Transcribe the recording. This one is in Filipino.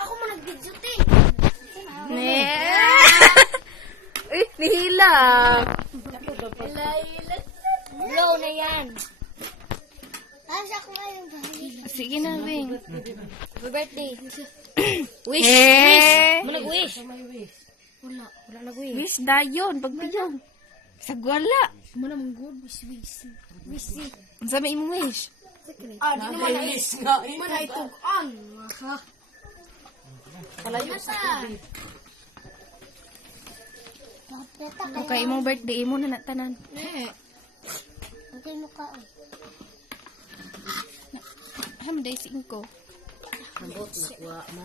Ako mo nag-video, te. Eh, nihila. Blow na yan. Asa ko nga yung bahay. Sige na, Bing. Happy birthday. Wish. Eh. Mo nag-wish. Wala nag-wish. Wish dayon, pagbiyon. Sagwala. Mo na mong good wish. Wish. Ang sa may imong wish. Di naman na wish nga. Di naman na itug-an. Ha? Palayo sa tubig. Okay, imong birthday, imo na natanan. Okay mo ka. Hamday 5. Ambot na kuha mo.